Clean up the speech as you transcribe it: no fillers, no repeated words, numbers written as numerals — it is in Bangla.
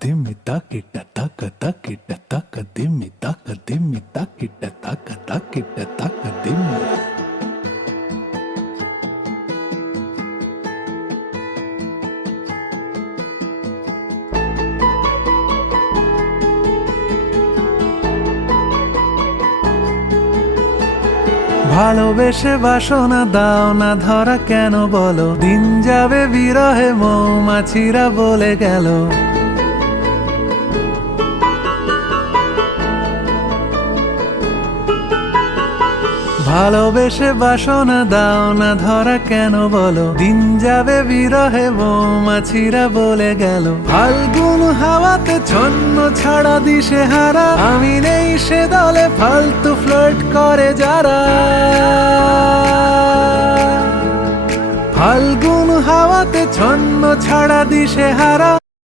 দিমি তাকিটা তাকা দিমি তাকিটা তাকা দিমি। ভালোবেসে বাসনা দাও না ধরা কেন বলো, দিন যাবে বিরহে মৌমাছিরা বলে গেল। ভালোবেসে বাসনা দাও না ধরা কেন বলো, দিন যাবে বিরহে মৌমাছিরা বলে গেল। ফাল্গুন হাওয়াতে ছন্ন ছাড়া দিশে হারা, আমি নেই সে দলে ফালতু ফ্লার্ট করে যারা। ফাল্গুন হাওয়াতে ছন্ন ছাড়া দিশে হারা।